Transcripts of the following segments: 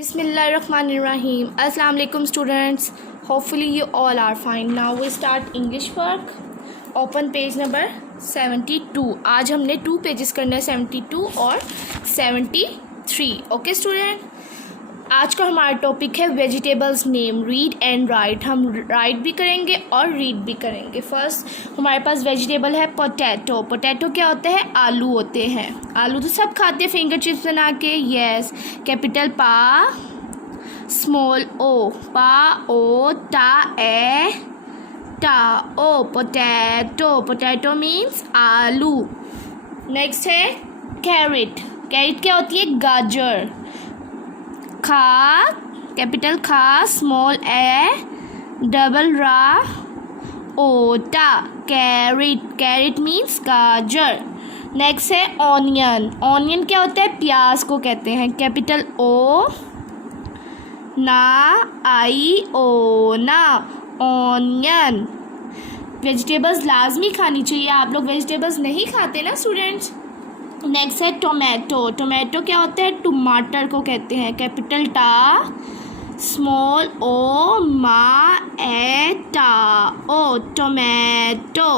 Bismillahirrahmanirrahim. Assalamu alaikum students. Hopefully you all are fine. Now we start English work. Open page number 72. आज हमने 2 pages करने हैं 72 और 73. Okay student, आज का हमारा टॉपिक है vegetables name, read and right. हम राइट भी करेंगे और रीड भी करेंगे. फर्स्ट हमारे पास वेजिटेबल है पोटैटो. पोटैटो क्या होते हैं? आलू होते हैं. आलू तो सब खाते हैं फिंगर चिप्स बना के. यस, कैपिटल पा, स्मॉल ओ, पा ओ टा ए टा ओ, पोटैटो. पोटैटो मीन्स आलू. नेक्स्ट है कैरेट. कैरेट क्या होती है? गाजर. खा, कैपिटल खा, स्मॉल ए, डबल रा, ओटा, कैरेट. कैरेट मीन्स गाजर. नेक्स्ट है ऑनियन. ऑनियन क्या होता है? प्याज को कहते हैं. कैपिटल ओ ना आई ओ ना, ऑनियन. वेजिटेबल्स लाजमी खानी चाहिए. आप लोग वेजिटेबल्स नहीं खाते ना स्टूडेंट्स. नेक्स्ट है टोमेटो. टोमेटो क्या होता है? टमाटर को कहते हैं. कैपिटल टा, स्मॉल ओ मा ए टा ओ, टोमेटो.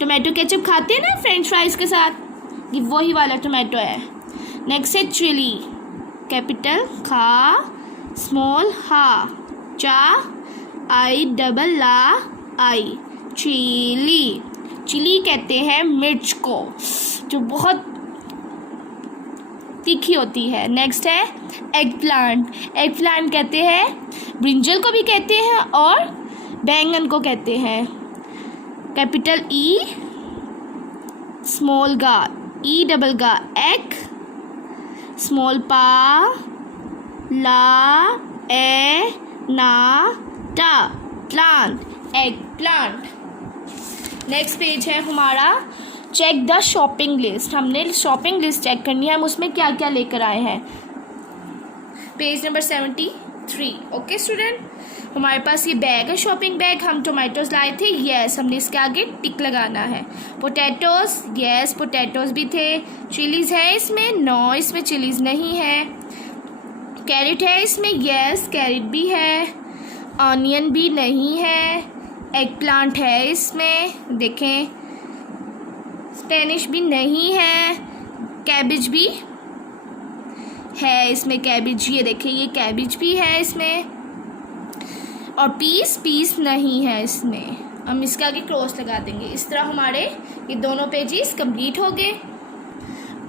टोमेटो केचप खाते हैं ना फ्रेंच फ्राइज के साथ, ये वही वाला टोमेटो है. नेक्स्ट है चिली. कैपिटल खा, स्मॉल हा, चा I double L I, chilli. Chilli कहते हैं मिर्च को जो बहुत तीखी होती है. नेक्स्ट है एग प्लांट. एग प्लांट कहते हैं, ब्रिंजल को भी कहते हैं और बैंगन को कहते हैं. कैपिटल ई, स्मॉल गा, ई डबल गा, एग, स्मॉल पा, ला ए ना टा, plant, egg plant. Next page है हमारा चेक द शॉपिंग लिस्ट. हमने शॉपिंग लिस्ट चेक करनी है, हम उसमें क्या क्या लेकर आए हैं. Page number 73. ओके स्टूडेंट, हमारे पास ये बैग है, शॉपिंग बैग. हम टोमेटोज लाए थे. यस, हमने इसके आगे टिक लगाना है. पोटैटोज, यस पोटैटोज भी थे. चिलीज है इसमें? नो, इसमें चिलीज नहीं है. कैरेट है इसमें? यस कैरेट भी है. ऑनियन भी नहीं है. एग प्लांट है इसमें, देखें. स्पेनिश भी नहीं है. कैबिज भी है इसमें, कैबिज, ये देखें ये कैबिज भी है इसमें. और पीस नहीं है इसमें. हम इसके आगे क्रॉस लगा देंगे. इस तरह हमारे ये दोनों पेजेस कंप्लीट हो गए.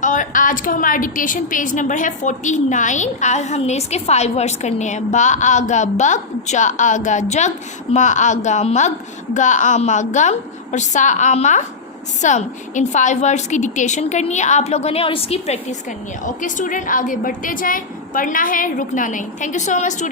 और आज का हमारा डिक्टेशन पेज नंबर है 49. आज हमने इसके 5 वर्ड्स करने हैं. बा आगा बग, जा आगा जग, मा आगा मग, गा आमा गम और सा आमा सम. इन 5 वर्ड्स की डिक्टेशन करनी है आप लोगों ने और इसकी प्रैक्टिस करनी है. ओके स्टूडेंट, आगे बढ़ते जाएं. पढ़ना है, रुकना नहीं. Thank you so much student.